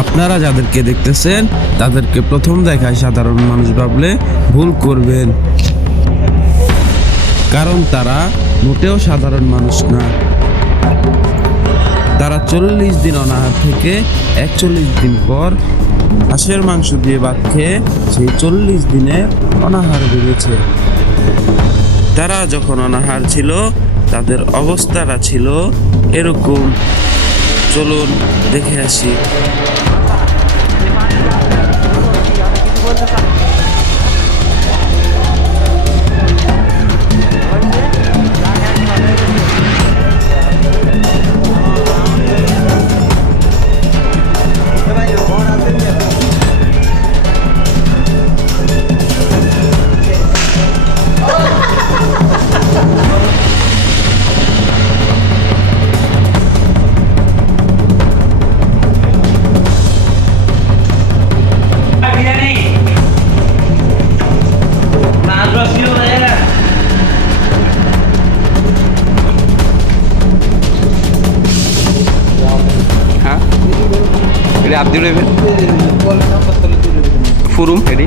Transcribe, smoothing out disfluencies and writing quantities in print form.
আপনারা যাদেরকে দেখতেছেন তাদেরকে প্রথম দেখায় সাধারণ মানুষ ভাবলে ভুল করবেন, কারণ তারা মোটেও সাধারণ মানুষ না। তারা 40 দিন অনাহার থেকে 41 দিন পর হাঁসের মাংস দিয়ে ভাত খেয়ে সেই 40 দিনের অনাহার ভেঙেছে। তারা যখন অনাহার ছিল তাদের অবস্থাটা ছিল এরকম। চলুন দেখে আসি। আপনি ফুরুম এডি